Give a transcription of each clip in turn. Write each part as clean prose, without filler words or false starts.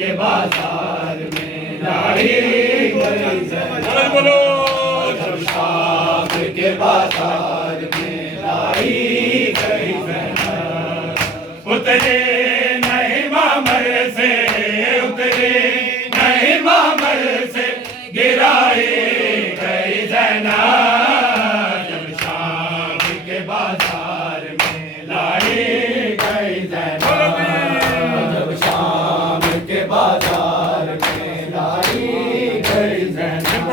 के बाजार में लाई गई ज़ैनब। बोलो जब शाम के बाजार में लाई गई ज़ैनब। उतरे नहीं मामर से, उतरे नहीं मामर से, गिराई गई ज़ैनब। जब शाम के बाजार में लाई गई ज़ैनब। जब शाम के बाजार में लाई गई ज़ैनब।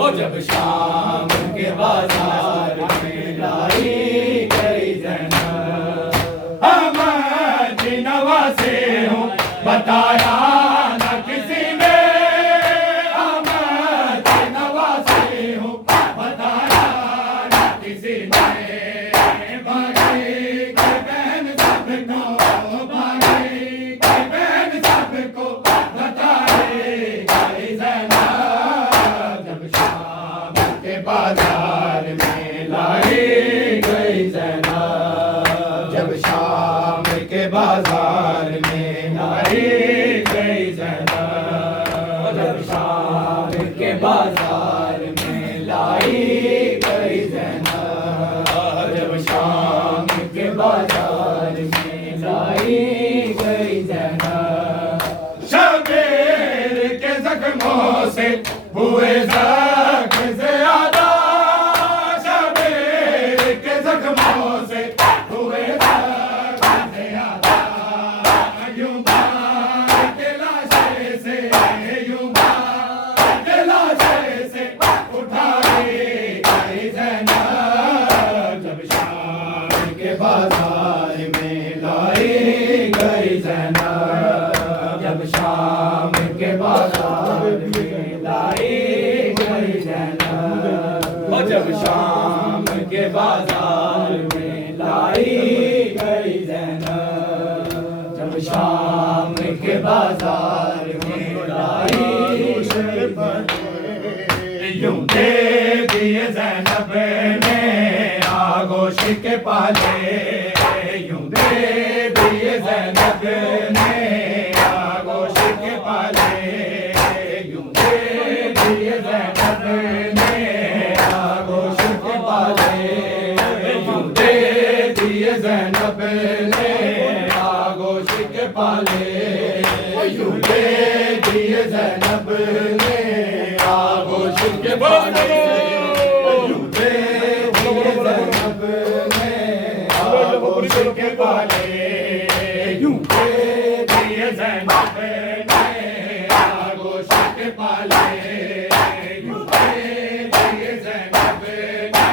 ओ जब शाम के बाजार में लाई गई ज़ैनब। मैं जिनवा से हूँ बताया न किसी ने, मैं जिनवा से हूँ बताया न किसी ने। भाई के बहन सबको, भाई के बहन सबको बताए गई ज़ैनब। जब शाम के बाजार में लाई गई ज़ैनब। जब शाम के बाजार में लाई गई ज़ैनब। जब शाम के बाजार में लाई गई ज़ैनब। जब शाम के बाजार में लाई गई ज़ैनब। शबीर के जख्मों से हुए जख्म ज़्यादा, शबीर के जख्मों से हुए जख्म ज़्यादा। यूं मार के लाशे से, यूं मार के लाशे से उठाई गई ज़ैनब। जब शाम के बाजार में लाई गई ज़ैनब। जब शाम के बाजार में लाई गई ज़ैनब। जब शाम के बाजार में लाई गई ज़ैनब। जब शाम के बाजार में लाई गई। यूं दे दिए ज़ैनब ने आगोश के पाले, यूं दे दिए ज़ैनब ने आगोश के पाले। यूं दे दिए ज़ैनब ने आगोश के पाले। यूं दे दिए ज़ैनब ने आगोश के पाले। यूं दे दिए ज़ैनब ने आगोश के पाले। यूं दे दिए ज़ैनब ने आगोश के पाले। यूं दे दिए ज़ैनब ने आगोश के पाले। यूं दे दिए ज़ैनब ने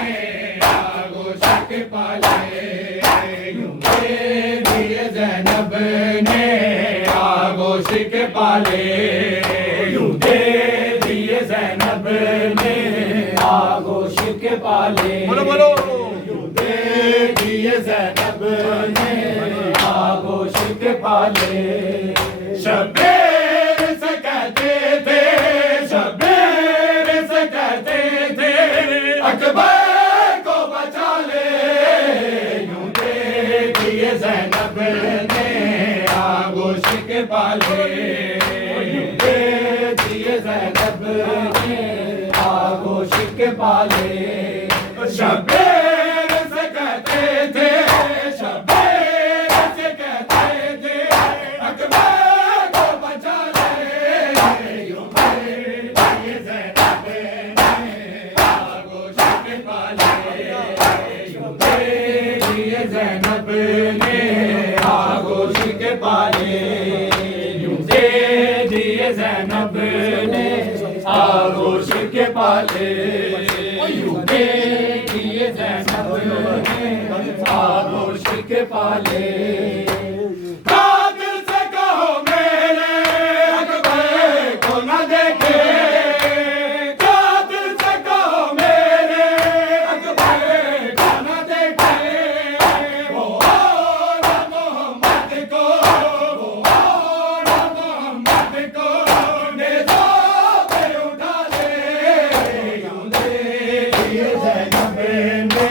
आगोश के पाले। यूं दे दिए ज़ैनब ने आगोश के पाले। यूं दे दिए ज़ैनब ने आगोश के पाले। बोलो बोलो यूं दे दिए ज़ैनब ने आगोश के पाले। शबीर से कहते थे, शबीर से कहते थे, अकबर को बचा ले। यूं दे दिए ज़ैनब ने आगोश के पाले। यूं दे दिए ज़ैनब ने आगोश के पाले। शबीर से कहते थे, शबीर से कहते थे, अकबर को बचा ले। यूं दे दिए ज़ैनब ने आगोश के पाले। यूं दे दिए ज़ैनब ने आगोश के पाले। यूं दे दिए ज़ैनब ने आगोश के पाले। यूं दे दिए ज़ैनब ने आगोश के पाले। कातिल से कहो मेरे अकबर को न देखे, कातिल से कहो मेरे अकबर को न देखे। वो और मोहम्मद को, वो और मोहम्मद को नेज़ा पे उठा ले। यूं दे दिए ज़ैनब ने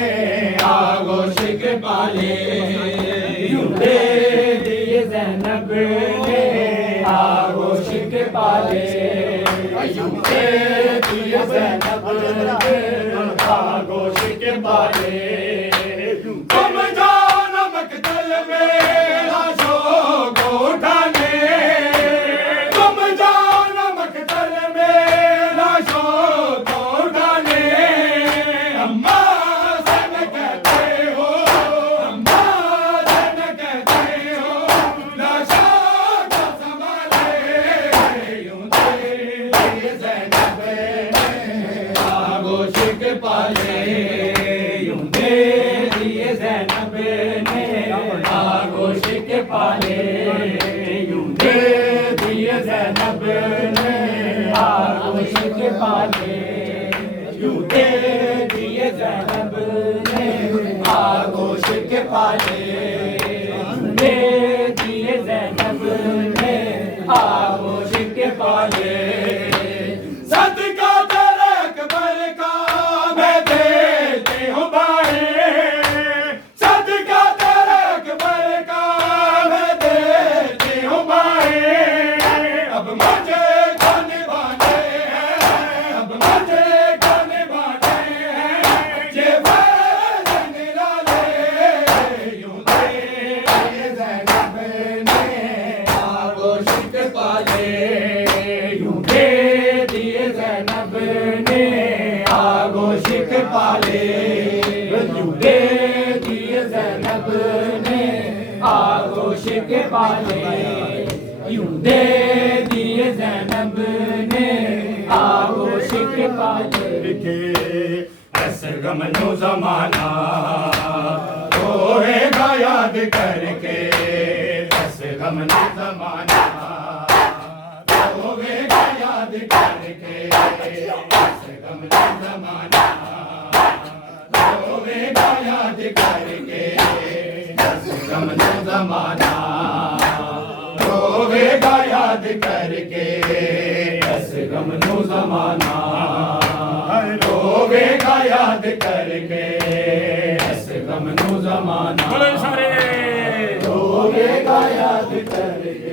आगोश के पाले। यूं दे दिए ज़ैनब ने आगोश पाले यूते दिए ज़ैनब ने आगोश के पाले तुम जाओ नमक तल में लाशों को उठाने तुम जाओ नमक तल में लाशों को उठाने अम्मा सन कहते हो अम्मा सन कहते हो लाशों को संभाले यूं दिए ज़ैनब ने आगोश के पाले यूं दिए ज़ैनब ने आगोश के पाले यूं दिए ज़ैनब ने आगोश के पाले यूं दिए ज़ैनब ने आगोश के पाले दिए ज़ैनब ने आगोश के पाले सदका तेरे अकबर का मैं देती हूँ भाई सदका तेरे अकबर का मैं देती हूँ भाई अब मुझे को निभाने हैं अब मुझे को निभाने हैं ये फर्ज निराले यूं दिए ज़ैनब ने आगोश के पाले यूं दिए ज़ैनब ने आगोश के पाले यूं दिए ज़ैनब ने आगोश के पाले यूं दिए ज़ैनब ने आगोश के पाले ऐसे गमनो ज़माना रोएगा याद करके ऐसे गमनो ज़माना रोएगा याद करके ऐसे गमनो ज़माना रोएगा याद करके ऐसे गमनो ज़माना रोएगा याद करके ऐसे गमनो ज़माना रोएगा याद करके ऐसे गमनो ज़माना रोएगा याद करके